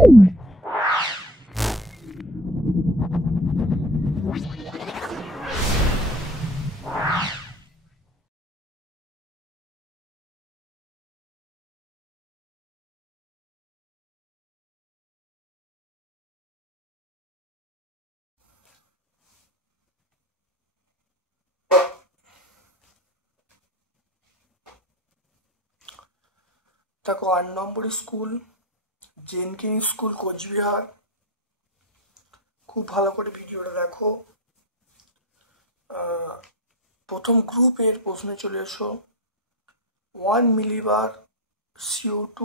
দেখো 8 নম্বর school Jenkins school Cooch Behar. খুব ভালো করে ভিডিওটা দেখো। প্রথম গ্রুপের প্রশ্নে চলে এসো। 1 মিলিবার CO2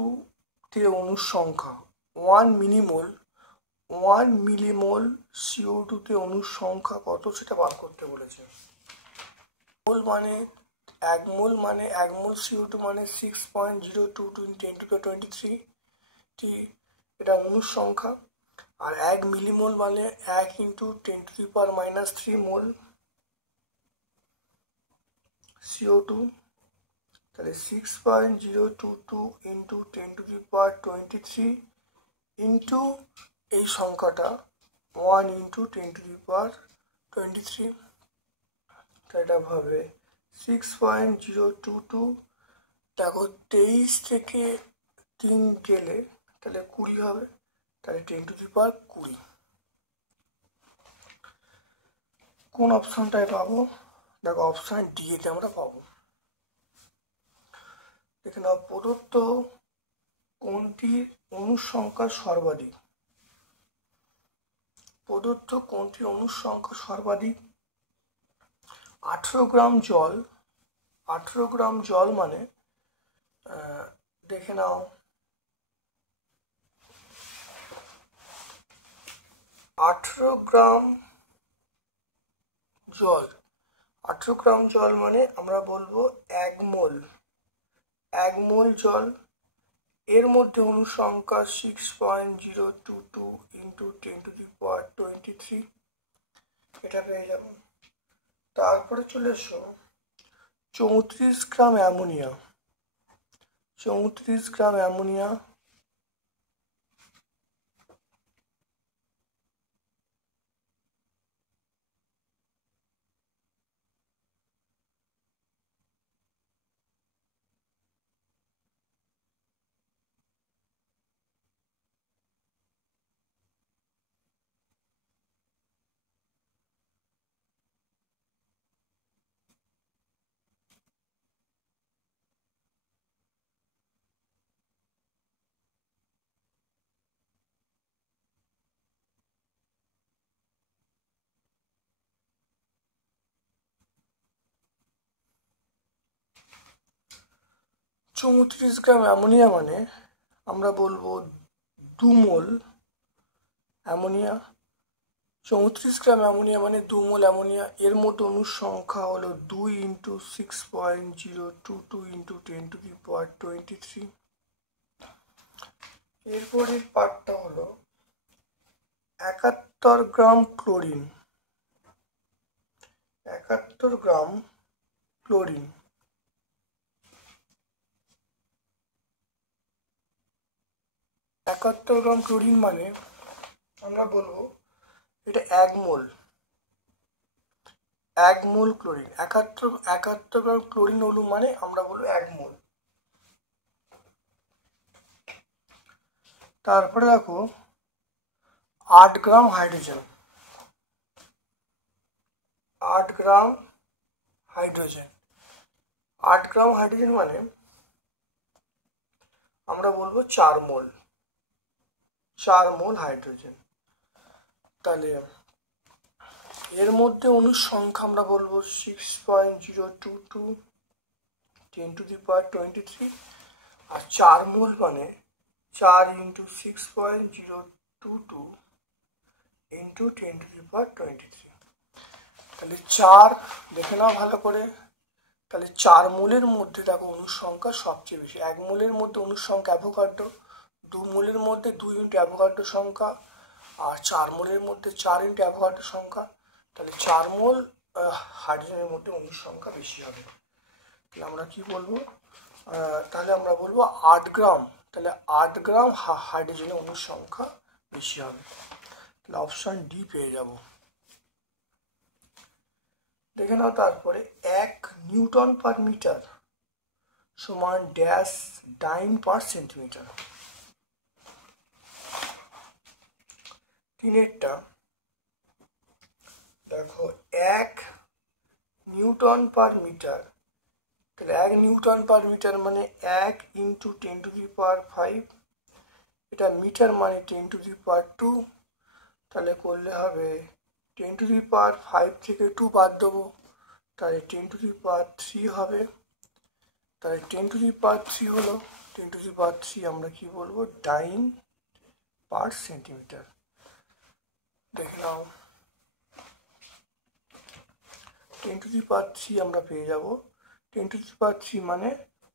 তে অণুর সংখ্যা। 1 মিলিমোল CO2 তে অণুর সংখ্যা কত সেটা বার করতে বলেছে। মোল মানে 1 মোল CO2 মানে 6.022 × 10⁻23 টি, এটা অণুর সংখ্যা। আর 1 মিলিমোল মানে 1 × 10⁻³ মোল CO2। তাহলে 6.022 × 10⁻23 ইন্টু এই সংখ্যাটা 1 × 10⁻23। এটা ভাবে 6.022, দেখো 23 থেকে 3 গেলে তাহলে 20 হবে, তাহলে 10⁻20। কোন অপশনটায় পাবো? দেখো অপশন ডি তে আমরা পাবো। দেখে নাও, প্রদত্ত কোনটির অণুর সংখ্যা সর্বাধিক? প্রদত্ত কোনটির অণুর সংখ্যা সর্বাধিক? 18 গ্রাম জল। 18 গ্রাম জল মানে দেখে নাও 18 গ্রাম জল। 18 গ্রাম জল মানে আমরা বলবো 1 মোল। 1 মোল জল, এর মধ্যে অণুর সংখ্যা 6.022 × 10⁻23। এটা পেয়ে যাবো। তারপরে চলে এসো 34 গ্রাম অ্যামোনিয়া। 34 গ্রাম অ্যামোনিয়া মানে আমরা বলবো 2 মোল অ্যামোনিয়া। 34 গ্রাম অ্যামোনিয়া মানে 2 মোল অ্যামোনিয়া, এর মধ্যে অণুর সংখ্যা হলো 2 × 6.022 × 10⁻23। এরপরের পার্টটা হলো 71 গ্রাম ক্লোরিন। 71 গ্রাম ক্লোরিন, 71 গ্রাম ক্লোরিন মানে আমরা বলবো এটা 1 মোল। 1 মোল ক্লোরিন, 71 গ্রাম ক্লোরিন হলো মানে আমরা বলবো 1 মোল। তারপরে দেখো 8 গ্রাম হাইড্রোজেন। 8 গ্রাম হাইড্রোজেন। 8 গ্রাম হাইড্রোজেন মানে আমরা বলবো 4 মোল। 4 মোল হাইড্রোজেন। তাহলে এর মধ্যে অণুর সংখ্যা আমরা বলবো 6.022 10⁻23। আর 4 মোল মানে 4 × 6.022 × 10⁻23। তাহলে 4 দেখে নাও ভালো করে। তাহলে 4 মোলের মধ্যে দেখো অণুর সংখ্যা সবচেয়ে বেশি। 1 মোলের মধ্যে অণুর সংখ্যা অ্যাভোগাড্রো, 2 মোলের মধ্যে 2 × অ্যাভোগাড্রো সংখ্যা, আর 4 মোলের মধ্যে 4 × অ্যাভোগাড্রো সংখ্যা। তাহলে 4 মোল হাইড্রোজেনের মধ্যে অণুর সংখ্যা বেশি হবে। তাহলে আমরা কি বলবো? তাহলে আমরা বলবো 8 গ্রাম। তাহলে 8 গ্রাম হাইড্রোজেনের অণুর সংখ্যা বেশি হবে। তাহলে অপশান ডি পেয়ে যাব। দেখে নাও তারপরে 1 নিউটন পার মিটার সমান ড্যাশ ডাইন পার সেন্টিমিটার। তিনেরটা দেখো 1 নিউটন পার মিটার, তাহলে 1 নিউটন পার মিটার মানে 1 ইন্টু 10⁵, এটা মিটার মানে 10⁵, তাহলে করলে হবে 10⁵ থেকে 2 বাদ দেবো, তাহলে 10⁵ হবে। তাহলে 10⁵ হলো 10⁵ আমরা কি বলবো, ডাইন পার সেন্টিমিটার। দেখে নাও 10⁵ আমরা পেয়ে যাব। 10⁵ মানে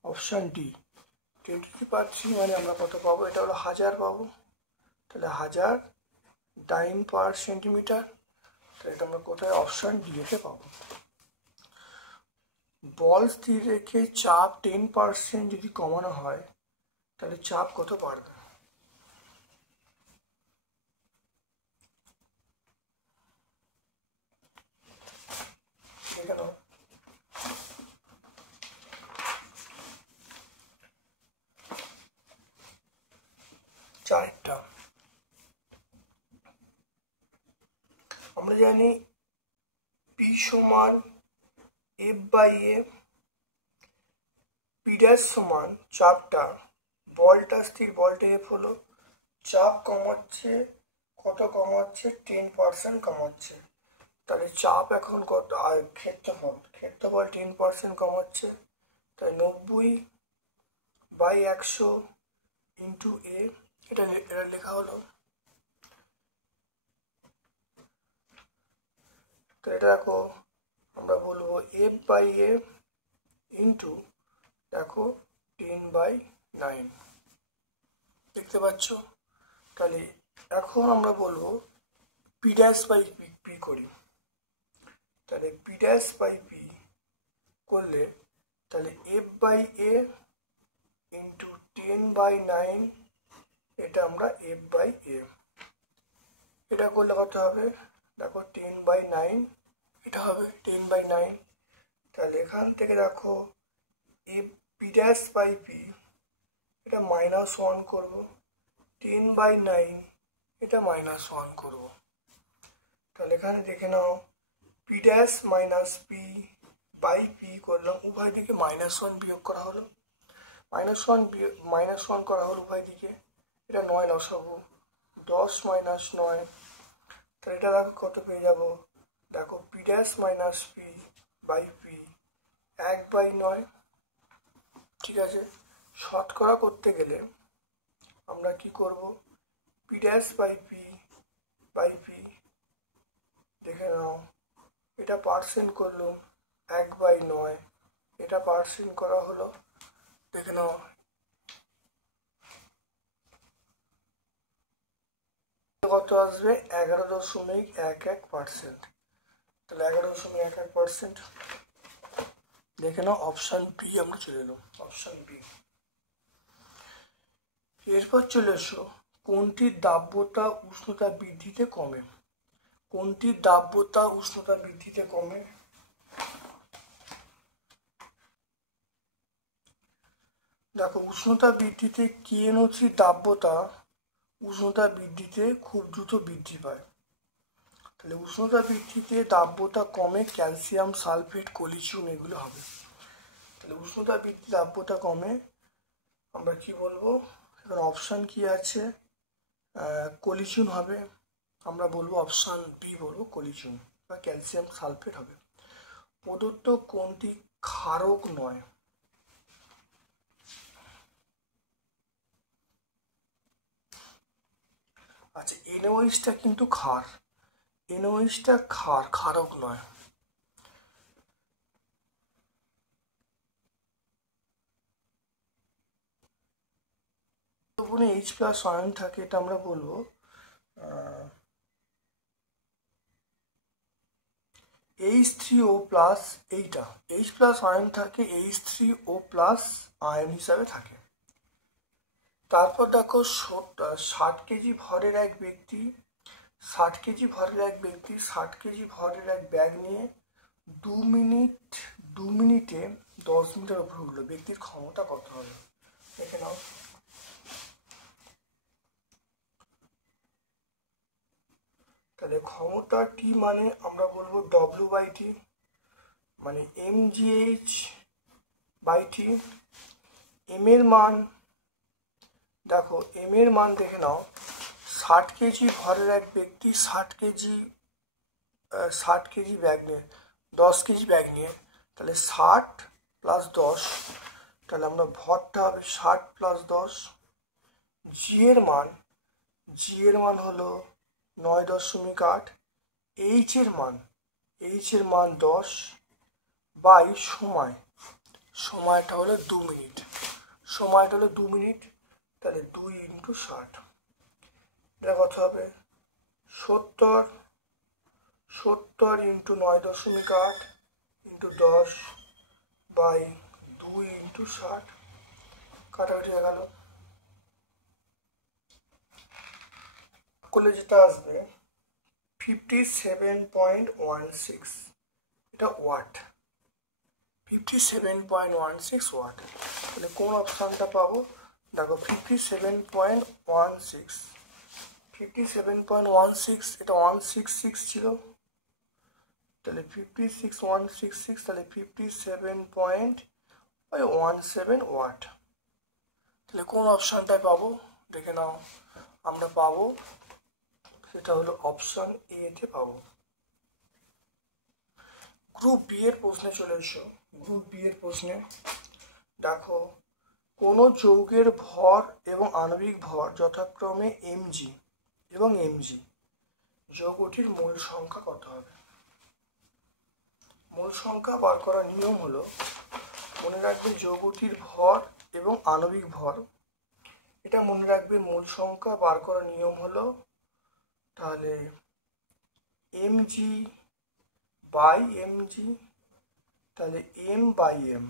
অপশান ডি। 10⁵ মানে আমরা কত পাবো, এটা হলো 1000 পাবো, তাহলে 1000 ডাইন পার সেন্টিমিটার, তাহলে এটা আমরা কোথায়, অপশান ডি তে পাবো। বল স্থির রেখে চাপ 10% যদি কমানো হয় তাহলে চাপ কত বাড়বে। দেখে নাও চারটা। আমরা জানি পি সমান F/A, পি ড্যাশ সমান চাপটা, বলটা স্থির, বলটা F হলো, চাপ কমাচ্ছে, কত কমাচ্ছে, 10% কমাচ্ছে, তাহলে চাপ এখন কত, আর ক্ষেত্রফল 10% কমাচ্ছে, তাই 90/100 ইন্টু এ, এটা লেখা হলো। তো এটা দেখো আমরা বলবো F/A ইন্টু দেখো 10/9, দেখতে পাচ্ছ। তাহলে এখন আমরা বলবো পি ড্যাশ বাই পি করি, তাহলে পি ড্যাশ বাই পি করলে তাহলে F/A ইন্টু 10/9, এটা আমরা F/A, এটা করলে কত হবে, দেখো 10/9, এটা হবে 10/9। তাহলে এখান থেকে দেখো পি ড্যাশ বাই পি, এটা -1 করবো, 10/9 এটা -1 করবো, তাহলে এখানে দেখে নাও P dash minus P by P করলাম, উভয় দিকে -1 বিয়োগ করা হলো, -1 করা হলো উভয় দিকে, এটা 9 লসাগু, 10 - 9, তাহলে এটা দেখো কত পেয়ে যাবো, দেখো P dash minus P by P 1/9। ঠিক আছে, শতকরা করতে গেলে আমরা কি করব, পি ড্যাশ বাই পি দেখে নাও, এটা পার্সেন্ট করলো 1/9, এটা পার্সেন্ট করা হলো, দেখে নাও কত আসবে, 11.11%, তাহলে 11.11%। দেখে নাও অপশান বি আমরা চলে এলাম, অপশান বি। এরপর চলে এসো কোনটির দাব্যতা উষ্ণতা বৃদ্ধিতে কমে, কোনটির দাব্যতা উষ্ণতা বৃদ্ধিতে কমে। দেখো উষ্ণতা বৃদ্ধিতে KNO3 দাব্যতা উষ্ণতা বৃদ্ধিতে খুব দ্রুত বৃদ্ধি পায়, তাহলে উষ্ণতা বৃদ্ধিতে দাব্যতা কমে, ক্যালসিয়াম সালফেট কলিচিউম এগুলো হবে। তাহলে উষ্ণতা বৃদ্ধি দাব্যতা কমে, আমরা কি বলবো, এখানে অপশান কি আছে, কলিচিউম হবে, আমরা বলবো অপশান বি বলবো, কলিচিউম বা ক্যালসিয়াম সালফেট হবে। প্রদত্ত কোনটি ক্ষারক নয়, আচ্ছা NOHটা কিন্তু ক্ষার, NOHটা ক্ষারক নয়। H+ আয়ন থাকে, এটা আমরা বলবো H3O+, এইটা H+ আয়ন থাকে, H3O+ আয়ন হিসাবে থাকে। তারপর দেখো 60 কেজি ভরের এক ব্যক্তি 60 কেজি ভরের এক ব্যক্তি 60 কেজি ভরের এক ব্যাগ নিয়ে 2 মিনিটে 10 মিটার উপরে উঠলো। ব্যক্তির ক্ষমতা কত হবে দেখে নাও। তাহলে ক্ষমতা টি মানে আমরা বলবো W/T, মানে mgh/t। এম এর মান দেখো, এম এর মান দেখে নাও। 60 কেজি ভরের এক ব্যক্তি 60 কেজি ব্যাগ নিয়ে 10 কেজি ব্যাগ নিয়ে, তাহলে 60 + 10, তাহলে আমরা ভরটা হবে 60 + 10। জি এর মান হলো 9.8। এইচ এর মান 10 বাই সময়টা হলো 2 মিনিট। তাহলে 2 × 60, এটা কত হবে? 70 × 9.8 × 10 বাই 2 × 60, কাটাকাটি হয়ে গেল। করলে যেটা আসবে 57.16, এটা ওয়াট, 57.16 ওয়াট। তাহলে কোন অপশানটা পাবো? দেখো 57.16, এটা 166 ছিল, তাহলে 56166, তাহলে 57.17 ওয়াট। তাহলে কোন অপশানটায় পাবো দেখে নাও। আমরা পাবো, সেটা হলো অপশান এ তে পাবো। গ্রুপ বি এর প্রশ্নে চলে এসো। গ্রুপ বি এর প্রশ্নে দেখো, কোনো যৌগের ভর এবং আণবিক ভর যথাক্রমে mg এবং mg, যৌগটির মোল সংখ্যা কত হবে? মোল সংখ্যা বার করার নিয়ম হলো, মনে রাখবে যৌগটির ভর এবং আণবিক ভর, এটা মনে রাখবে। মোল সংখ্যা বার করার নিয়ম হলো তাহলে mg/mg, তাহলে m/m,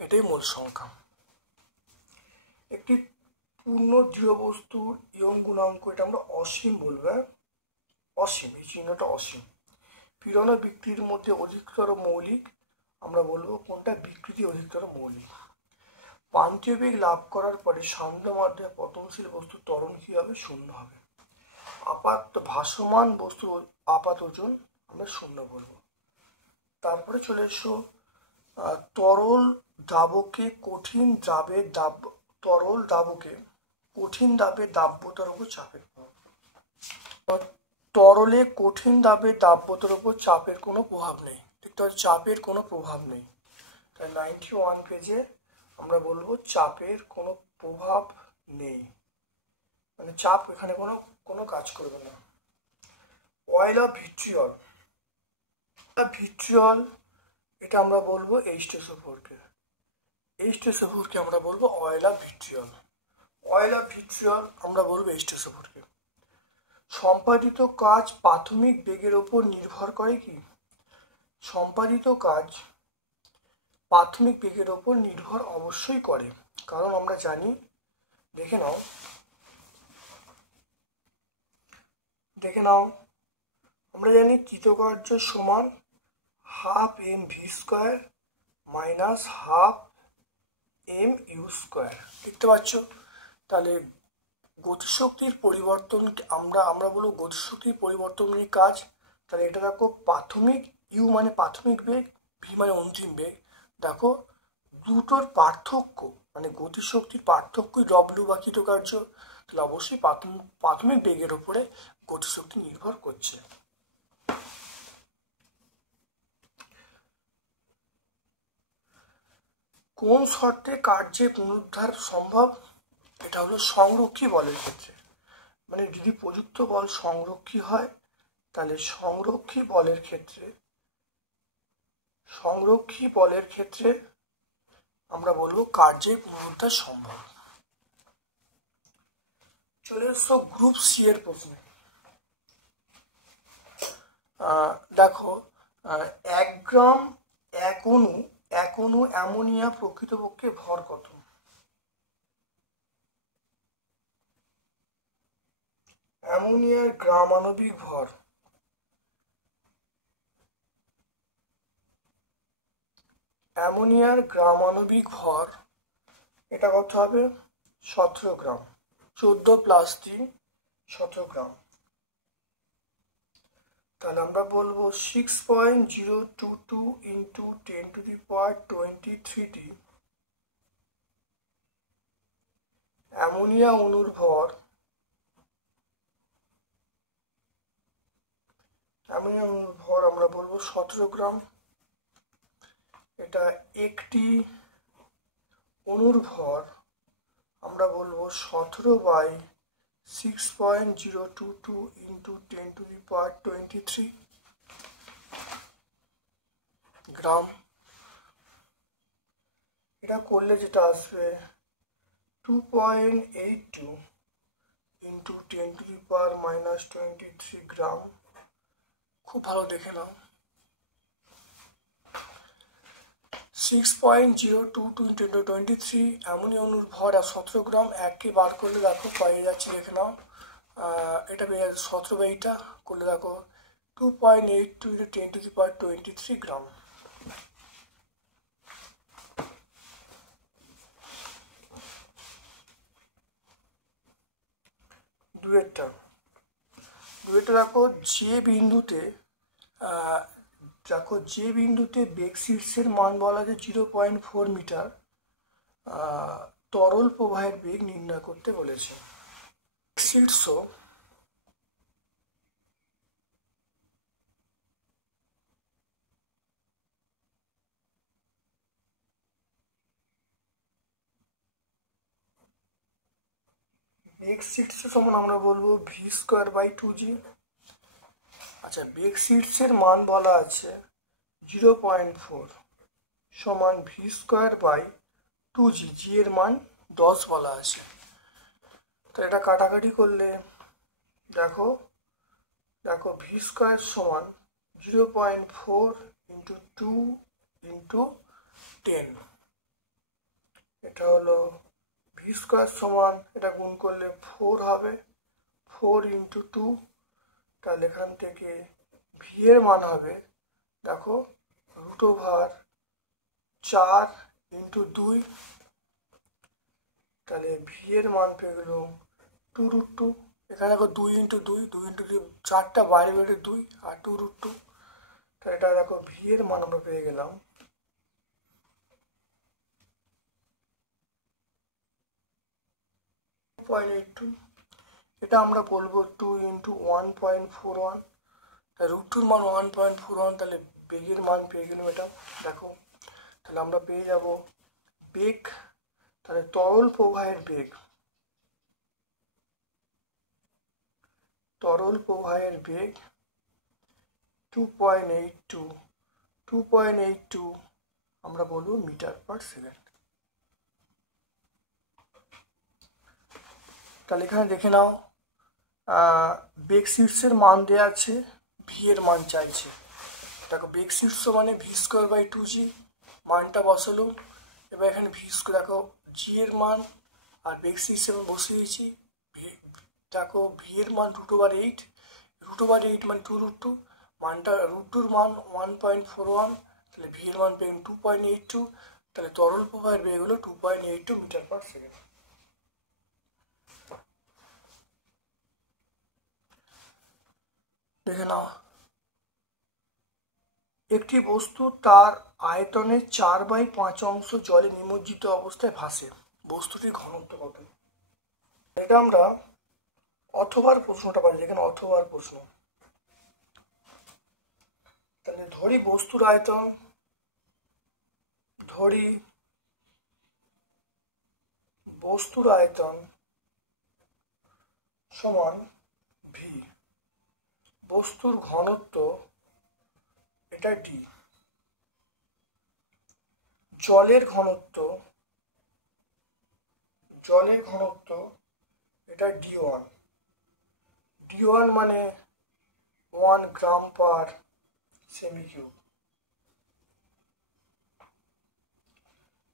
এটাই মোল সংখ্যা। একটি পূর্ণ দৃঢ় বস্তুর ইয়ন গুণাঙ্ক, এটা আমরা অসীম বলবো, অসীম, এই চিহ্নটা অসীম। পীড়ন ও বিকৃতির মধ্যে অধিকতর মৌলিক, আমরা বলবো কোনটা? বিকৃতি অধিকতর মৌলিক। প্রান্তীয় বেগ লাভ করার পরে সান্দ্র মাধ্যমে পতনশীল বস্তুর ত্বরণ কি হবে? 0 হবে। ভাসমান বস্তুর আপাত ওজন আমরা 0 বলবো। তারপরে চলে এসো তরল দ্রাবকে কঠিন দ্রাবের দাব্যতার উপর চাপের প্রভাব। তরলে কঠিন দ্রাবের দাব্যতার উপর চাপের কোনো প্রভাব নেই, দেখতে পাচ্ছি চাপের কোনো প্রভাব নেই। তাই 91 পেজে আমরা বলবো চাপের কোনো প্রভাব নেই, মানে চাপ এখানে কোনো কাজ করবে না। অয়েল অফ ভিট্রিয়ল, এটা আমরা বলবো H2SO4 কে। H2SO4 কে আমরা বলবো অয়েল অফ ভিট্রিয়ল আমরা বলবো H2SO4 কে। সম্পাদিত কাজ প্রাথমিক বেগের উপর নির্ভর করে কি? সম্পাদিত কাজ প্রাথমিক বেগের উপর নির্ভর অবশ্যই করে, কারণ আমরা জানি, দেখে নাও আমরা জানি কৃতকার্য সমান ½ mv² -½ mu², দেখতে পাচ্ছ। তাহলে গতিশক্তির পরিবর্তন আমরা বলবো গতিশক্তির পরিবর্তনের কাজ। তাহলে এটা দেখো, প্রাথমিক ইউ মানে প্রাথমিক বেগ, ভি মানে অন্তিম বেগ। দেখো দুটোর পার্থক্য, মানে গতিশক্তির পার্থক্যই ডব্লিউ বা কৃতকার্য। তাহলে অবশ্যই প্রাথমিক বেগের উপরে গতিশক্তি নির্ভর করছে। কোন শর্তে কার্যের পুনরুদ্ধার সম্ভব? এটা হলো সংরক্ষী বলের ক্ষেত্রে, মানে যদি প্রযুক্ত বল সংরক্ষী হয়, তাহলে সংরক্ষী বলের ক্ষেত্রে আমরা বলবো কার্যের পুনরুদ্ধার সম্ভব। চলে এসো গ্রুপ সি এর প্রশ্নে। দেখো 1 গ্রাম 1 অণু অ্যামোনিয়া প্রকৃতপক্ষে ভর কত? অ্যামোনিয়ার গ্রামাণবিক ভর, অ্যামোনিয়ার গ্রামাণবিক ভর এটা কত হবে? 17 গ্রাম। 14 প্লাস 3 17 গ্রাম। তাহলে আমরা বলবো 6.022 ইন্টু 10⁻23 অ্যামোনিয়া অণুর ভর, অ্যামোনিয়া অণুর ভর আমরা বলবো 17 গ্রাম। এটা একটি অণুর ভর আমরা বলবো 17/6.022 ইন্টু 10⁻23 গ্রাম। এটা করলে যেটা আসবে 2.82 ইন্টু 10⁻⁻23 গ্রাম। খুব ভালো দেখে নাও। 6.022 ইন্টু 10⁻23 অ্যামোনিয়া অণুর ভর 17 গ্রাম। এককে বার করলে দেখো পেয়ে যাচ্ছে, দেখে নাও। এটা পেয়ে যাচ্ছে 17/এইটা করলে দেখো 2.82 ইন্টু 10⁻23 গ্রাম। দুয়েরটা দেখো যে বিন্দুতে বেগ শীর্ষের মান বলা যায় 0.4 মিটার, তরল প্রবাহের বেগ নির্ণয় করতে বলেছে। শীর্ষ বেগ শীর্ষ সমান আমরা বলবো v²/2g। আচ্ছা, বেগ শীর্ষের মান বলা আছে 0.4 সমান v²/2g, জি এর মান 10 বলা আছে। তো এটা কাটাকাটি করলে দেখো v² সমান 0.4 ইন্টু 2 ইন্টু 10। এটা হলো v² সমান, এটা গুণ করলে 4 হবে, 4 ইন্টু 2। তাহলে এখান থেকে ভি এর মান হবে দেখো √4 ইন্টু 2। তাহলে ভি এর মান পেয়ে গেল 2√2। এখানে দেখো 2 ইন্টু 2, 2 ইন্টু 2, 4টা বাইরে বেরোলে 2 আর 2√2। তাহলে এটা দেখো ভি এর মান আমরা পেয়ে গেলাম 2.82। এটা আমরা বলবো 2 ইন্টু 1.41, √2 মান 1.41। তাহলে বেগের মান পেয়ে গেলাম এটা দেখো। তাহলে আমরা পেয়ে যাব বেগ, তাহলে তরল প্রবাহের বেগ, তরল প্রবাহের বেগ 2.82 আমরা বলবো মিটার/সেকেন্ড। তাহলে এখানে দেখে নাও, বেগ শীর্ষের মান দেওয়া আছে, ভি এর মান চাইছে। দেখো বেগ শীর্ষ মানে v²/2g, মানটা বসালো। এবার এখানে v² দেখো জি এর মান আর বেগ শীর্ষে আমি বসিয়ে দিয়েছি। দেখো ভি এর মান √8, √8 মানে 2√2, মানটা √2 মান 1.41। তাহলে ভি এর মান পেয়ে 2.82। তাহলে তরল প্রবাহের বেগ হলো 2.82 মিটার/সেকেন্ড। দেখে নাও, একটি বস্তু তার আয়তনের 4/5 অংশ জলে নিমজ্জিত অবস্থায় ভাসে, বস্তুটির ঘনত্ব কত? এটা আমরা অথবার প্রশ্নটা পাই, যেখানে অথবার প্রশ্ন। তাহলে ধরি বস্তুর আয়তন সমান ভি, বস্তুর ঘনত্ব এটা ডি, জলের ঘনত্ব এটা d1 মানে 1 গ্রাম/সেমি কিউব।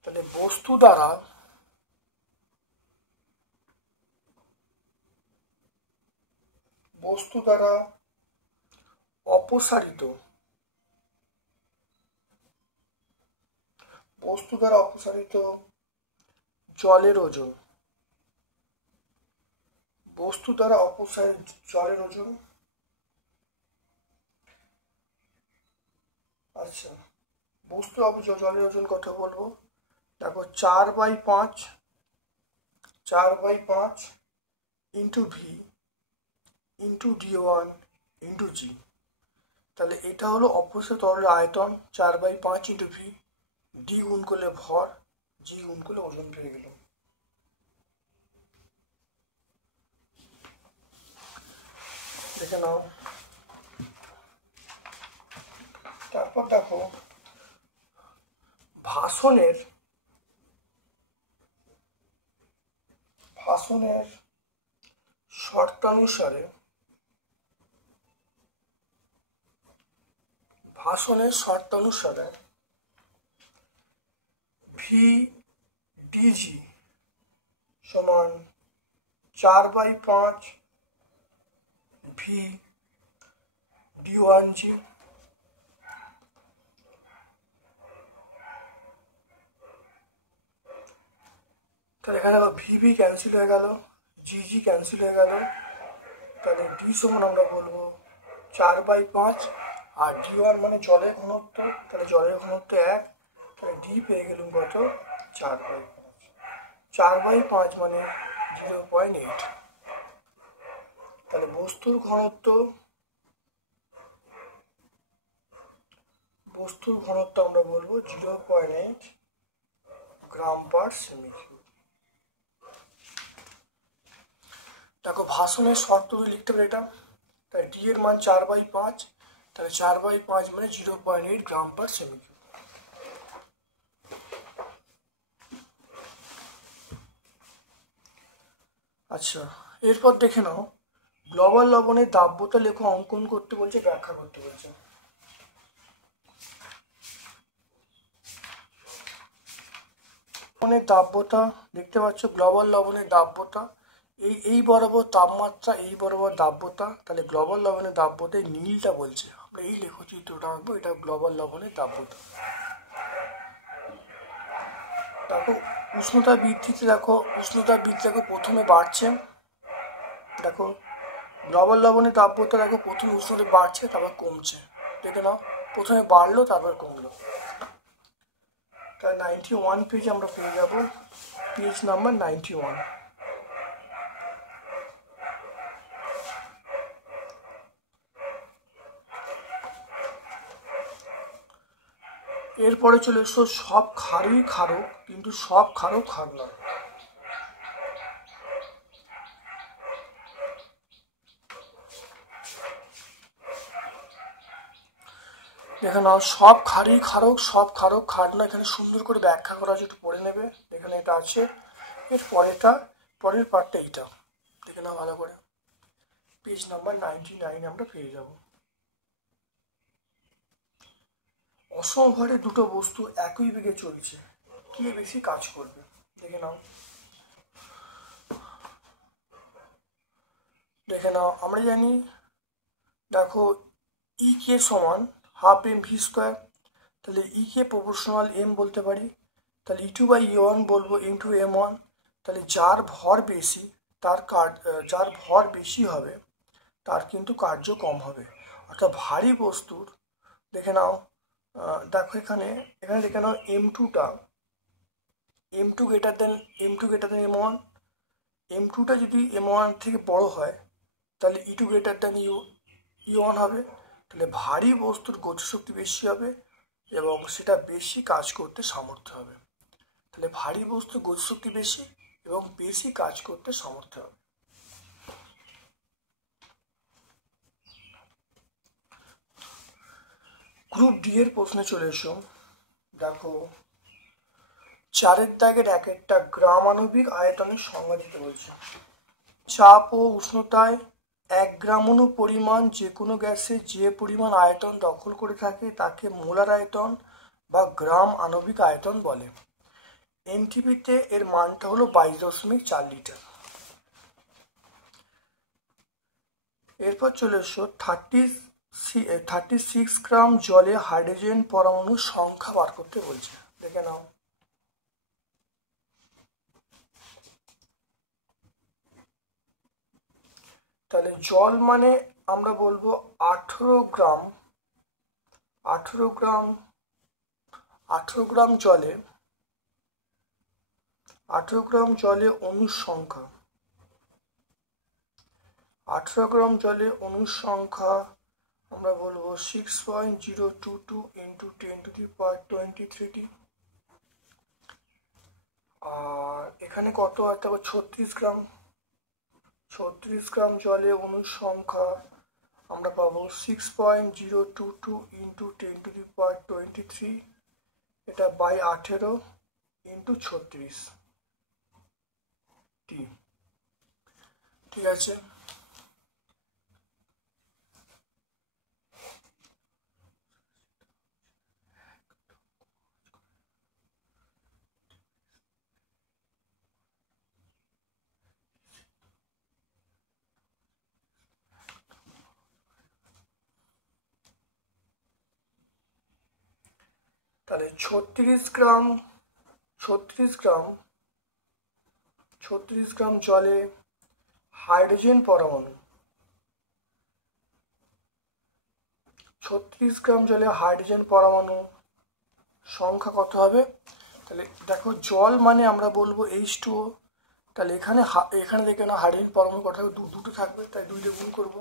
তাহলে বস্তু দ্বারা বস্তু দ্বারা অপসারিত জলের ওজন, বস্তু দ্বারা অপসারিত জলের ওজন। আচ্ছা, বস্তু জলের ওজন কত বলবো? দেখো 4/5 into V into d1 into G. তাহলে এটা হলো অপসারিত তরলের আয়তন, 4/5 ইন্টু ভি, ডি গুণ করলে ভর, জি গুণ করলে ওজন পেয়ে গেল। দেখে নাও। তারপর দেখো ভাষণের শর্তানুসারে ভি ডিজি সমান 4/5 ভি d1 জি। তাহলে এখানে ভি ক্যান্সেল হয়ে গেল, জি ক্যান্সেল হয়ে গেল। তাহলে ডি সমান আমরা বলবো 4/5, আর d1 মানে জলের ঘনত্ব, তাহলে জলের ঘনত্ব 1, তাহলে ডি পেয়ে গেলাম কত? 4/5। 4/5 মানে 0.8। তাহলে বস্তুর ঘনত্ব আমরা বলবো 0.8 গ্রাম পার সেমি কিউব। দেখো ভাষণের শর্ত লিখতে পারি এটা, তাই ডি এর মান 4/5, তাহলে 4/5 মানে 0.8 গ্রাম পার সেমি কিউব। আচ্ছা, এরপর দেখে নাও গ্লোবাল লবণের দাব্যতা লেখো, অঙ্কন করতে বলছে, ব্যাখ্যা করতে বলছে। লবণের দাব্যতা দেখতে পাচ্ছ, গ্লোবাল লবণের দাব্যতা এই বরাবর তাপমাত্রা, এই বরাবর দাব্যতা। তাহলে গ্লোবাল লবণের দাব্যতা নীলটা বলছে, আমরা এই লেখো চিত্রটা আঁকবো, এটা গ্লোবাল লবণের দাব্যতা। দেখো উষ্ণতা বৃদ্ধিতে, প্রথমে বাড়ছে। দেখো গ্লোবাল লবণের তাপমাত্রা দেখো প্রথমে উষ্ণতা বাড়ছে, তারপর কমছে। দেখে নাও, প্রথমে বাড়লো তারপর কমলো। তাহলে 91 পেজ আমরা পেয়ে যাব, পেজ নাম্বার 91। এরপরে চলে এসো সব ক্ষারই ক্ষারক, কিন্তু সব ক্ষারক ক্ষার নয়। দেখে নাও, সব ক্ষারই ক্ষারক, সব ক্ষারক ক্ষার নয়। এখানে সুন্দর করে ব্যাখ্যা করা আছে, একটু পড়ে নেবে। এখানে এটা আছে, এর পরের পার্টটা এইটা দেখে নাও ভালো করে, পেজ নাম্বার 99 আমরা পেয়ে যাব। অসমভারে দুটো বস্তু একই বেগে চলছে, কে বেশি কাজ করবে? দেখে নাও, আমরা জানি, দেখো ই কে সমান হাফ এম ভি স্কোয়ার, তাহলে ই কে প্রপোর্শনাল এম বলতে পারি। তাহলে E2/E1 বলবো M2/M1। তাহলে যার ভর বেশি হবে তার কিন্তু কার্য কম হবে। অর্থাৎ ভারী বস্তুর, দেখে নাও, দেখো এখানে দেখে নাও M2টা গ্রেটার দেন M1। M2টা যদি M1 থেকে বড় হয় তাহলে E2 গ্রেটার দেন E1 হবে। তাহলে ভারী বস্তুর গতিশক্তি বেশি হবে এবং সেটা বেশি কাজ করতে সামর্থ্য হবে। তাহলে ভারী বস্তুর গতিশক্তি বেশি এবং বেশি কাজ করতে সামর্থ্য হবে। গ্রুপ ডি এর প্রশ্নে চলে এসো। দেখো 4 দাগের 1-1টা গ্রাম আণবিক আয়তনের সংজ্ঞা দিতে বলছে। চাপ ও উষ্ণতায় 1 গ্রাম অণু পরিমাণ যে কোনো গ্যাসে যে পরিমাণ আয়তন দখল করে থাকে তাকে মোলার আয়তন বা গ্রাম আণবিক আয়তন বলে। এনটিপিতে এর মানটা হলো 22.4 লিটার। এরপর চলে এসো 36 গ্রাম জলে হাইড্রোজেন পরমাণুর সংখ্যা বার করতে বলছে। দেখে নাও। তাহলে জল মানে আমরা বলবো 18 গ্রাম জলে 18 গ্রাম জলে অণুর সংখ্যা 18 গ্রাম জলে অণুর সংখ্যা আমরা বলবো 6.022 ইন্টু 10⁻23 আর এখানে কত আছে? 36 গ্রাম জলে অণুর সংখ্যা আমরা পাবো 6.022 ইন্টু 10⁻23, এটা বাই 18 ইন্টু 36 টি। ঠিক আছে, তাহলে 36 গ্রাম জলে হাইড্রোজেন পরমাণু 36 গ্রাম জলে হাইড্রোজেন পরমাণু সংখ্যা কত হবে? তাহলে দেখো জল মানে আমরা বলবো H2O, তাহলে এখানে দেখে না হাইড্রোজেন পরমাণু কত হবে? দুটো থাকবে, তাই 2 দিয়ে গুণ করবো।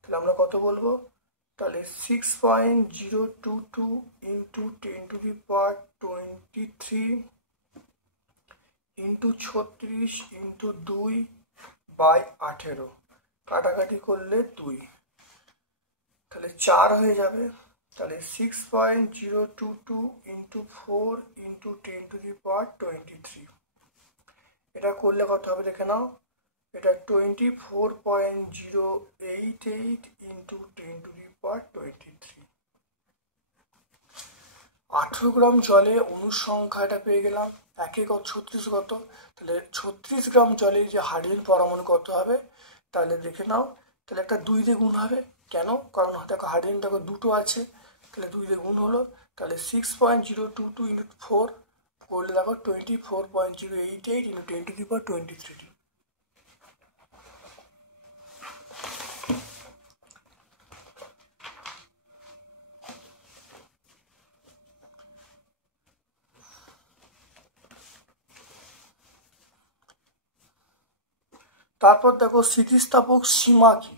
তাহলে আমরা কত বলবো? তাহলে 6.022 ইন্টু 10⁻23 ইন্টু 36 ইন্টু 2 বাই 18, কাটাকাটি করলে 2, তাহলে 4 হয়ে যাবে। তাহলে 6.022 ইন্টু 4 ইন্টু 10⁻23, এটা করলে কত হবে দেখে নাও। এটা 24.088 ইন্টু 10⁻23। 18 গ্রাম জলে অণুর সংখ্যা এটা পেয়ে গেলাম। একে কত? 36 কত? তাহলে 36 গ্রাম জলে যে হাইড্রোজেন পরমাণু কত হবে? তাহলে দেখে নাও। তাহলে একটা 2 দিয়ে গুণ হবে। কেন? কারণ দেখো হাইড্রোজেন দেখো দুটো আছে, তাহলে 2 দিয়ে গুণ হলো। তাহলে 6.022 ইন্টু 4 করলে দেখো 24.088 ইন্টু 10⁻23। তারপর দেখো স্থিতিস্থাপক সীমা কি।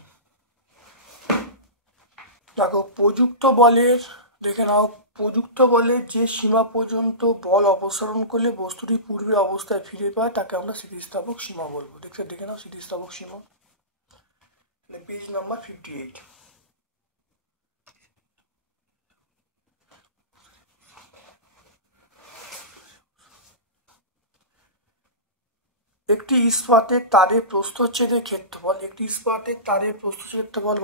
দেখো প্রযুক্ত বলের দেখে নাও, প্রযুক্ত বলের যে সীমা পর্যন্ত বল অপসারণ করলে বস্তুটি পূর্বের অবস্থায় ফিরে পায় তাকে আমরা স্থিতিস্থাপক সীমা বলবো। দেখে নাও স্থিতিস্থাপক সীমা, পেজ নাম্বার 58। একটি ইস্পাতের তারের প্রস্থচ্ছেদের ক্ষেত্রফল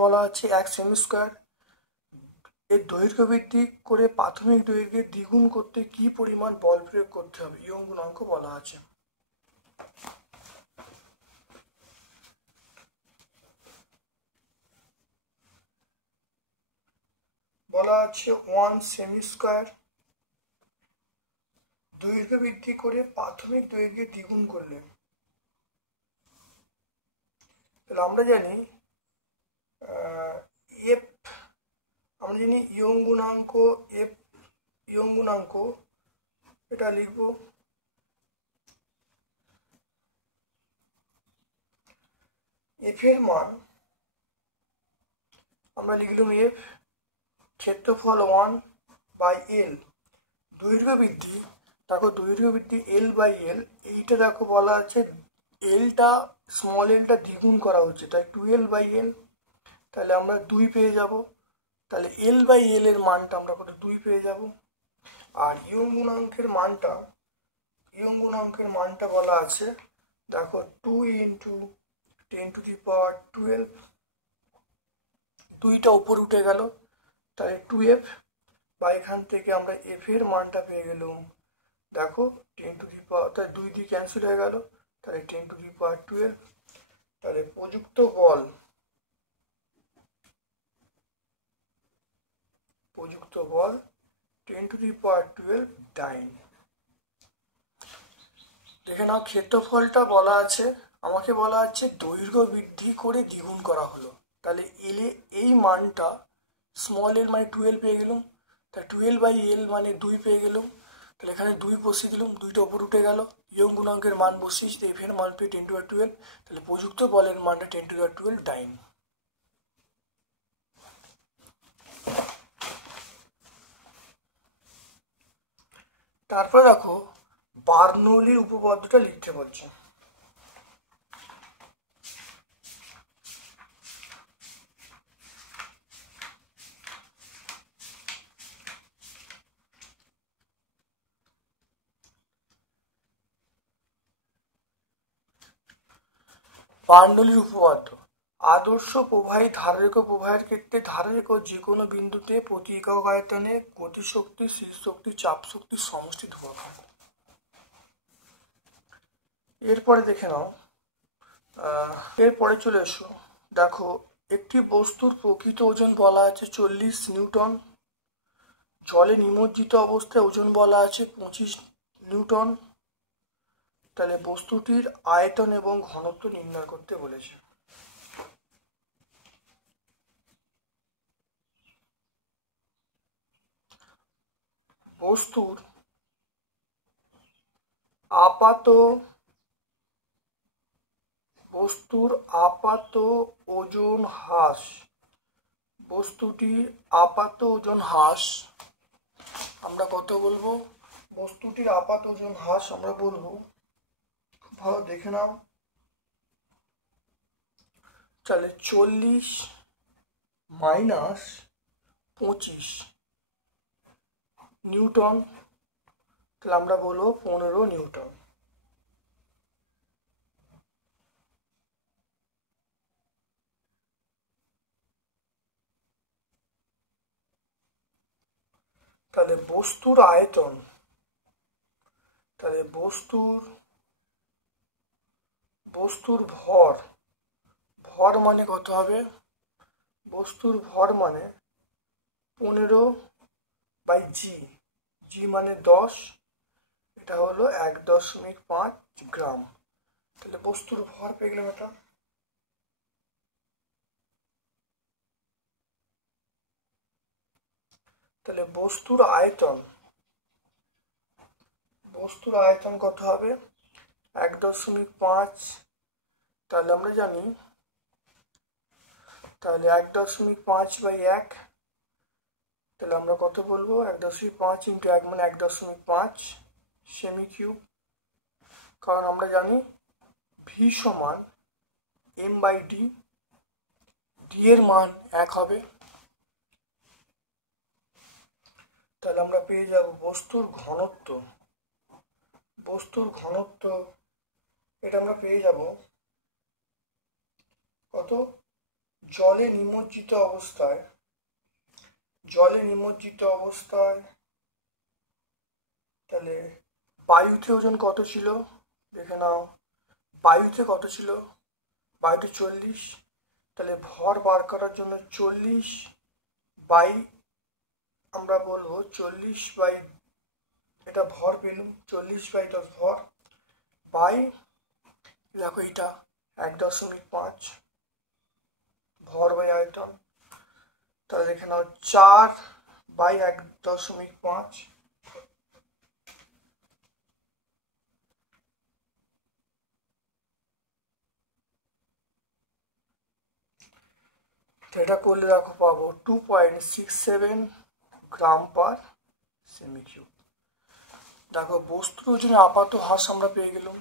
বলা আছে 1 সেমি স্কোয়ার। এর দৈর্ঘ্য বৃদ্ধি করে প্রাথমিক দৈর্ঘ্যের দ্বিগুণ করতে কি পরিমাণ বল প্রয়োগ করতে হবে? ইয়ং গুণাঙ্ক বলা আছে। বলা আছে 1 সেমি স্কোয়ার, দৈর্ঘ্য বৃদ্ধি করে প্রাথমিক দৈর্ঘ্যের দ্বিগুণ করলে। তাহলে আমরা জানি ইয়ং গুণাঙ্ক এটা লিখব এফ এর মান আমরা লিখলাম এফ, ক্ষেত্রফল 1 বাই এল, দৈর্ঘ্য বৃদ্ধি দেখো দৈর্ঘ্য বৃদ্ধি এল বাই এল, এইটা দেখো বলা আছে এলটা স্মল এলটা দ্বিগুণ করা হচ্ছে, তাই 2L বাই এল, তাহলে আমরা 2 পেয়ে যাব। তাহলে এল বাই এল এর মানটা আমরা কত? 2 পেয়ে যাব। আর ইয়ং গুণাঙ্কের মানটা বলা আছে দেখো 2 ইন্টু 10⁻12, 2টা উপর উঠে গেল, তাহলে 2F, বা এখান থেকে আমরা এফ এর মানটা পেয়ে গেলাম দেখো 10⁻, তাই 2 দিয়ে ক্যান্সেল হয়ে গেল, তাহলে 10⁻12। তাহলে প্রযুক্ত বল 10⁻12 ডাইন। দেখে নাও ক্ষেত্রফলটা বলা আছে, আমাকে বলা আছে দৈর্ঘ্য বৃদ্ধি করে দ্বিগুণ করা হলো। তাহলে এলে এই মানটা স্মল এল মানে 12 পেয়ে গেলাম, তাহলে 12/L মানে 2 পেয়ে গেলাম। তাহলে এখানে 2 বসিয়ে দিলাম, 2টা উপর উঠে গেল, ইয়ং গুণাঙ্কের মান বসিয়েছি, এফের মান পেয়ে 10⁻12। তাহলে প্রযুক্ত বলের মানটা 10⁻12 ডাইন। তারপরে দেখো বার্নৌলির উপপাদ্যটা লিখতে বলছে। বার্নৌলির উপপাদ্য: আদর্শ প্রবাহী ধারারেখ প্রবাহের ক্ষেত্রে ধারারেখ যে কোনো বিন্দুতে প্রতি একক আয়তনে গতিশক্তি, স্থিতিশক্তি, চাপ শক্তির সমষ্টি ধ্রুবক। এরপরে দেখে নাও, এরপরে চলে এসো, দেখো একটি বস্তুর প্রকৃত ওজন বলা আছে 40 নিউটন, জলে নিমজ্জিত অবস্থায় ওজন বলা আছে 25 নিউটন। তাহলে বস্তুটির আয়তন এবং ঘনত্ব নির্ণয় করতে বলেছে। বস্তুর আপাত ওজন হ্রাস, বস্তুটির আপাত ওজন হ্রাস আমরা কত বলবো? বস্তুটির আপাত ওজন হ্রাস আমরা বলবো, খুব ভালো দেখে নাও, তাহলে 40 মাইনাস 25 নিউটন, তাহলে আমরা বলবো 15 নিউটন। তাহলে বস্তুর আয়তন, তাহলে বস্তুর ভর মানে কত হবে? বস্তুর ভর মানে 15/g, জি মানে 10, এটা হলো 1.5 গ্রাম। তাহলে বস্তুর ভর পেয়ে গেলাম এটা। তাহলে বস্তুর আয়তন কত হবে? 1.5, তাহলে আমরা জানি, তাহলে 1.5/1, তাহলে আমরা কত বলবো? 1.5 ইন্টু 1 মানে 1.5 সেমি কিউব, কারণ আমরা জানি ভি সমান m/d, ডি এর মান 1 হবে। তাহলে আমরা পেয়ে যাব বস্তুর ঘনত্ব, এটা আমরা পেয়ে যাব কত? জলে নিমজ্জিত অবস্থায়, তাহলে বায়ুতে ওজন কত ছিল দেখে নাও, বায়ুতে কত ছিল? বায়ুতে 40, তাহলে ভর বার করার জন্য 40 বাই, আমরা বলবো 40 বাই, এটা ভর পেলাম 40/10 ভর বাই, দেখো এটা 1.5 ভর বাই আয়তন, তাহলে দেখে নাও 4/1.5। এটা করলে দেখো পাবো 2.67 গ্রাম পার সেমি কিউব। দেখো বস্তুর ওজনে আপাত হ্রাস আমরা পেয়ে গেলাম।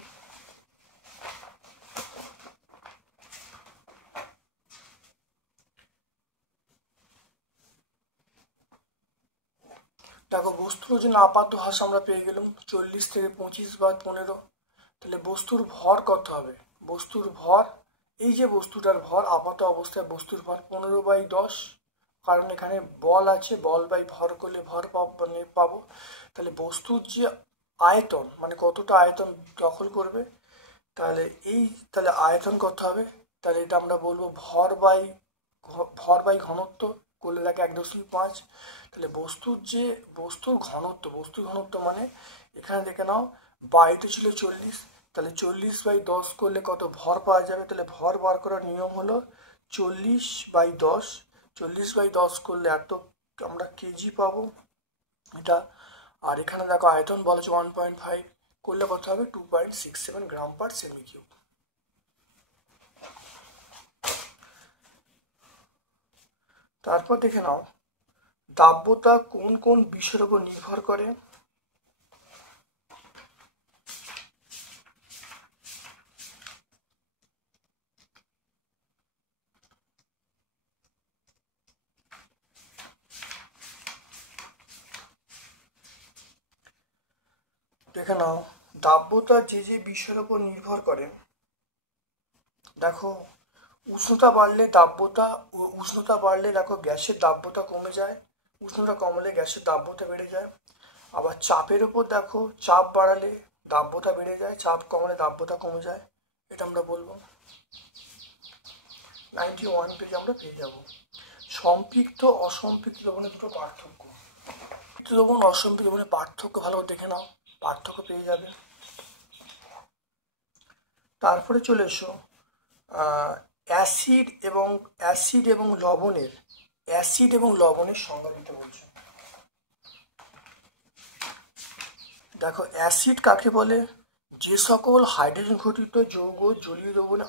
দেখো বস্তুর ওজনে আপাত হ্রাস আমরা পেয়ে গেলাম 40 থেকে 25 বা 15। তাহলে বস্তুর ভর কত হবে? বস্তুর ভর, এই যে বস্তুটার ভর, আপাত অবস্থায় বস্তুর ভর 15/10, কারণ এখানে বল আছে, বল বাই ভর করলে ভর পাবো। তাহলে বস্তুর যে আয়তন মানে কতটা আয়তন দখল করবে, তাহলে তাহলে আয়তন কত হবে? তাহলে এটা আমরা বলবো ভর বাই ঘনত্ব, করলে দেখে 1.5। তাহলে বস্তুর ঘনত্ব মানে এখানে দেখে নাও বায়ুতে ছিল 40, তাহলে 40/10 করলে কত ভর পাওয়া যাবে। তাহলে ভর বার করার নিয়ম হলো 40/10, 40/10 করলে এত আমরা কেজি পাবো এটা। আর এখানে দেখো আয়তন বলা হচ্ছে 1.5, করলে কত হবে 2.67 গ্রাম পার সেমি কিউব। তারপর দেখে নাও দাব্যতা কোন কোন বিষয়ের উপর নির্ভর করে। দেখে নাও দাব্যতা যে যে বিষয়ের উপর নির্ভর করে। দেখো উষ্ণতা বাড়লে দেখো গ্যাসের দাব্যতা কমে যায়, উষ্ণতা কমলে গ্যাসের দাব্যতা বেড়ে যায়। আবার চাপের উপর দেখো চাপ বাড়ালে দাব্যতা বেড়ে যায়, চাপ কমালে দাব্যতা কমে যায়। এটা আমরা বলবো 91 পেজে আমরা পেয়ে যাব। সম্পৃক্ত অসম্পৃক্ত দ্রবণের দুটো পার্থক্য। দ্রবণ অসম্পৃক্ত দ্রবণের পার্থক্য ভালো করে দেখে নাও, পার্থক্য পেয়ে যাবে। তারপরে চলে এসো অ্যাসিড এবং লবণের সংজ্ঞা দিতে বলছে। দেখো অ্যাসিড কাকে বলে? যে সকল হাইড্রোজেন ঘটিত যৌগ জলীয় দ্রবণে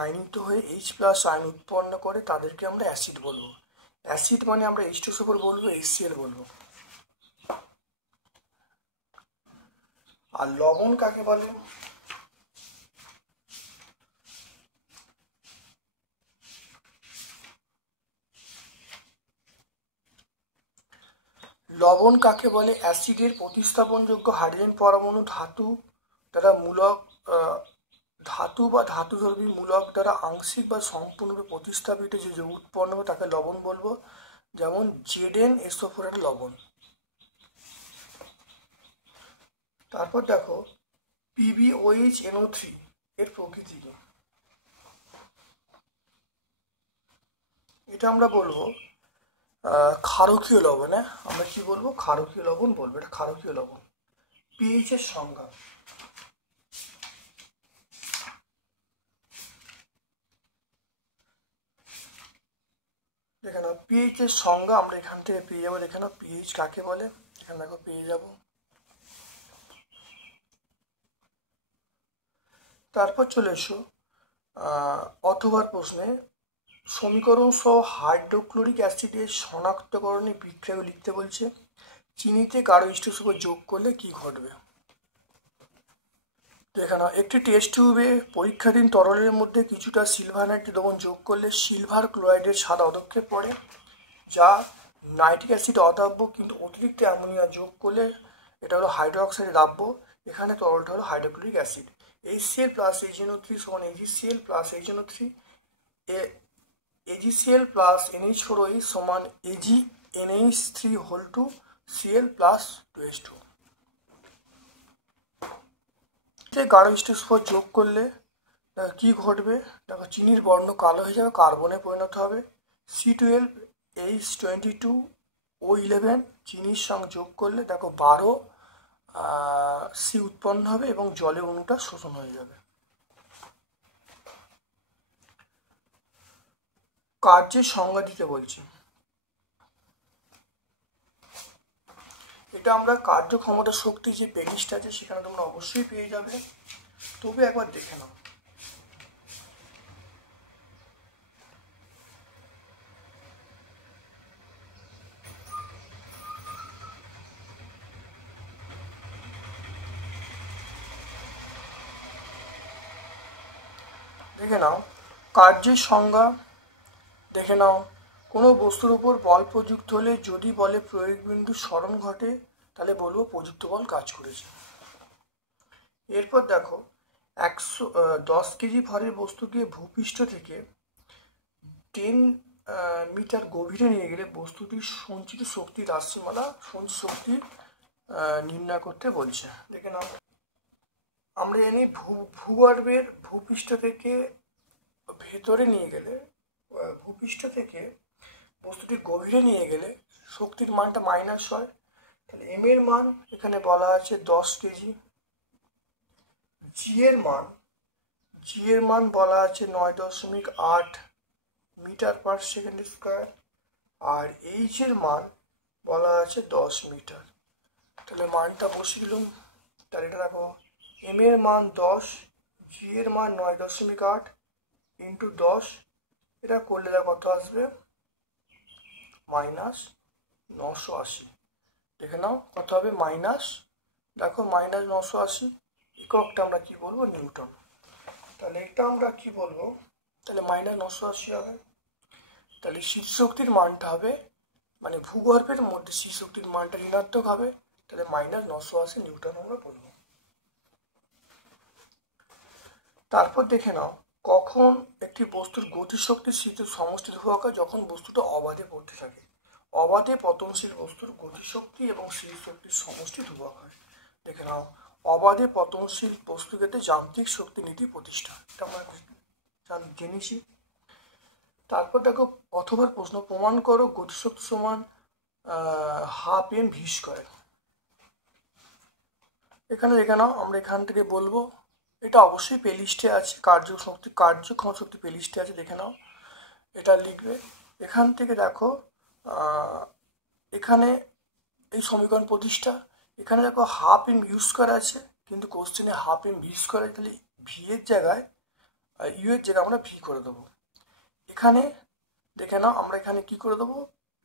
আয়নিত হয়ে H+ আয়ন উৎপন্ন করে তাদেরকে আমরা অ্যাসিড বলবো। অ্যাসিড মানে আমরা H2SO4 বলবো, HCl বলবো। আর লবণ কাকে বলে? লবণ কাকে বলে? অ্যাসিডের প্রতিস্থাপনযোগ্য হাইড্রোজেন পরমাণু ধাতু বা ধাতুদ্রবী মূলক দ্বারা আংশিক বা সম্পূর্ণরূপে প্রতিস্থাপিত যে যৌগ উৎপন্ন হবে তাকে লবণ বলবো। যেমন ZnSO4 একটা লবণ। তারপর দেখো PbOH এর প্রকৃতি কি? এটা আমরা বলবো ক্ষারকীয় লবণ। আমরা কি বলবো? ক্ষারকীয় লবণ বলবো, এটা ক্ষারকীয় লবণ। পিএইচ এর সংজ্ঞা। দেখে নাও পিএইচ এর সংজ্ঞা আমরা এখান থেকে পেয়ে যাবো। দেখে নাও পিএইচ কাকে বলে, এখানে দেখো পেয়ে যাবো। তারপর চলে এসো অথবার প্রশ্নে সমীকরণ সহ হাইড্রোক্লোরিক অ্যাসিডের শনাক্তকরণে বিক্রিয়া লিখতে বলছে। চিনিতে গাঢ় H2SO4 যোগ করলে কি ঘটবে? দেখে নাও একটি টেস্ট টিউবে পরীক্ষাধীন তরলের মধ্যে কিছুটা সিলভার নাইট্রেট দ্রবণ যোগ করলে সিলভার ক্লোরাইডের স্বাদ অধক্ষেপ পড়ে, যা নাইট্রিক অ্যাসিড অদাব্য, কিন্তু অতিরিক্ত অ্যামোনিয়া যোগ করলে এটা হলো হাইড্রোক্সাইড দাব্য। এখানে তরলটা হলো হাইড্রোক্লোরিক অ্যাসিড। HCl + HNO3 সমান AgCl + HNO3, AgCl + NH4OH সমান AgNH3 Cl + 2H2। গাঢ় H2SO4 যোগ করলে কি ঘটবে? দেখো চিনির বর্ণ কালো হয়ে যাবে, কার্বনে পরিণত হবে। C12H22O11 চিনির সঙ্গে যোগ করলে দেখো 12 C উৎপন্ন হবে এবং জলে অণুটা শোষণ হয়ে যাবে। কার্যের সংজ্ঞা দিতে বলছি। এটা আমরা কার্যক্ষমতা শক্তি যে পেজটা আছে সেখানে তোমরা অবশ্যই পেয়ে যাবে, তবে একবার দেখে নাও। দেখে নাও কার্যের সংজ্ঞা। দেখে নাও কোনো বস্তুর উপর বল প্রযুক্ত হলে যদি বলে প্রয়োগ বিন্দু স্মরণ ঘটে তাহলে বলবো প্রযুক্ত বল কাজ করেছে। এরপর দেখো 10 কেজি ভরের বস্তুকে ভূপৃষ্ঠ থেকে 10 মিটার গভীরে নিয়ে গেলে বস্তুটির সঞ্চিত শক্তি রাশিমালা শক্তি নির্ণয় করতে বলছে। দেখে নাও আমরা জানি ভূগর্ভের ভূপৃষ্ঠ থেকে ভেতরে নিয়ে গেলে, ভূপৃষ্ঠ থেকে বস্তুটি গভীরে নিয়ে গেলে শক্তির মানটা মাইনাস হয়। তাহলে এম এর মান এখানে বলা আছে 10 কেজি, জি এর মান বলা আছে 9.8 মিটার পার সেকেন্ড স্কোয়ার, আর এইচ এর মান বলা আছে 10 মিটার। তাহলে মানটা বসিয়ে দিলাম। তাহলে এটা দেখো, এম এর মান 10, জি এর মান 9.8 ইন্টু 10, এটা করলে কত আসবে, -980। দেখে নাও কত হবে, দেখো -980। এককটা আমরা কি বলবো, নিউটন। তাহলে এটা আমরা কি বলবো, তাহলে -980 হবে। তাহলে শীতশক্তির মানটা হবে, মানে ভূগর্ভের মধ্যে শীতশক্তির মানটা ঋণাত্মক হবে, তাহলে -980 নিউটন আমরা বলবো। তারপর দেখে নাও, কখন একটি বস্তুর গতিশক্তির শীতের সমষ্টি ধ্রুবক হয়, যখন বস্তুটা অবাধে পড়তে থাকে। অবাধে পতনশীল বস্তুর গতিশক্তি এবং শীতশক্তির সমষ্টি ধ্রুবক হয়। দেখে নাও, অবাধে পতনশীল বস্তু ক্ষেত্রে যান্ত্রিক শক্তি নীতি প্রতিষ্ঠা, এটা আমরা জেনেছি। তারপর দেখো, অথবা প্রশ্ন, প্রমাণ করো গতিশক্তি সমান হাফ এম ভি স্কয়ার। এখানে দেখে নাও, আমরা এখান থেকে বলবো, এটা অবশ্যই প্লেলিস্টে আছে, কার্যক্ষম শক্তি প্লেলিস্টে আছে, দেখে নাও, এটা লিখবে। এখান থেকে দেখো, এখানে এই সমীকরণ প্রতিষ্ঠা, এখানে দেখো হাফ এম ইউ স্কয়ার আছে, কিন্তু কোশ্চেনে হাফ এম ভি স্কয়ার আছে, তাহলে ভি এর জায়গায় ইউ এর জায়গায় আমরা ভি করে দেবো। এখানে দেখে নাও, আমরা এখানে কি করে দেবো,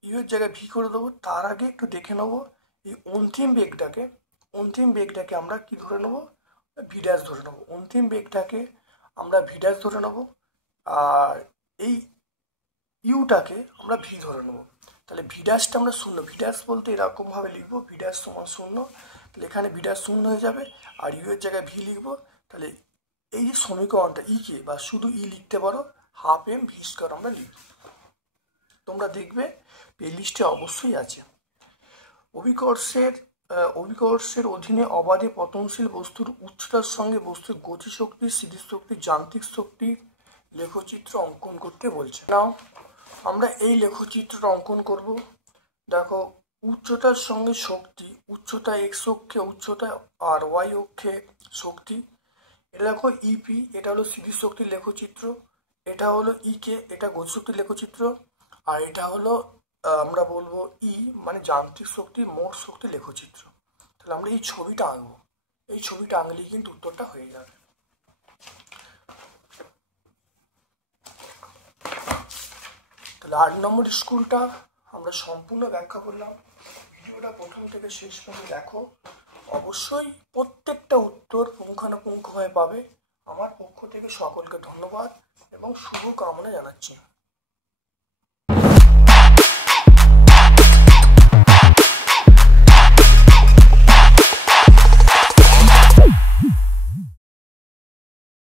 ইউ এর জায়গায় ভি করে দেবো। তার আগে একটু দেখে নেবো, এই অন্তিম বেগটাকে আমরা কি ধরে নেবো, ভি ড্যাশ ধরে নেবো। অন্তিম বেগটাকে আমরা ভি ড্যাশ ধরে নেবো, আর এই ইউটাকে আমরা ভি ধরে নেবো। তাহলে ভি ড্যাশটা আমরা শূন্য, ভি ড্যাশ বলতে এরকমভাবে লিখবো, ভি ড্যাশ সমান শূন্য। তাহলে এখানে ভি ড্যাশ শূন্য হয়ে যাবে, আর ইউ এর জায়গায় ভি লিখবো। তাহলে এই যে সমীকরণটা ইকে, বা শুধু ই লিখতে পারো, হাফ এম ভি স্কয়ার আমরা লিখব। তোমরা দেখবে প্লেলিস্টে অবশ্যই আছে। অভিকর্ষের অধীনে অবাধে পতনশীল বস্তুর উচ্চতার সঙ্গে বস্তুর গতিশক্তি, স্থিতিশক্তি, যান্ত্রিক শক্তির লেখচিত্র অঙ্কন করতে বলছে। নাও আমরা এই লেখচিত্রটা অঙ্কন করব। দেখো, উচ্চতার সঙ্গে শক্তি, উচ্চতা এক্স অক্ষে উচ্চতা আর ওয়াই অক্ষে শক্তি। এটা দেখো ইপি, এটা হলো স্থিতিশক্তির লেখচিত্র, এটা হলো ইকে, এটা গতিশক্তির লেখচিত্র, আর এটা হলো আমরা বলবো ই, মানে যান্ত্রিক শক্তির মোট শক্তির লেখচিত্র। তাহলে আমরা এই ছবিটা আঁকবো, এই ছবিটা আঁকলেই কিন্তু উত্তরটা হয়ে যাবে। তাহলে 8 নম্বর স্কুলটা আমরা সম্পূর্ণ ব্যাখ্যা করলাম। ভিডিওটা প্রথম থেকে শেষ পর্যন্ত দেখো, অবশ্যই প্রত্যেকটা উত্তর পুঙ্খানুপুঙ্খভাবে পাবে। আমার পক্ষ থেকে সকলকে ধন্যবাদ এবং শুভকামনা জানাচ্ছি।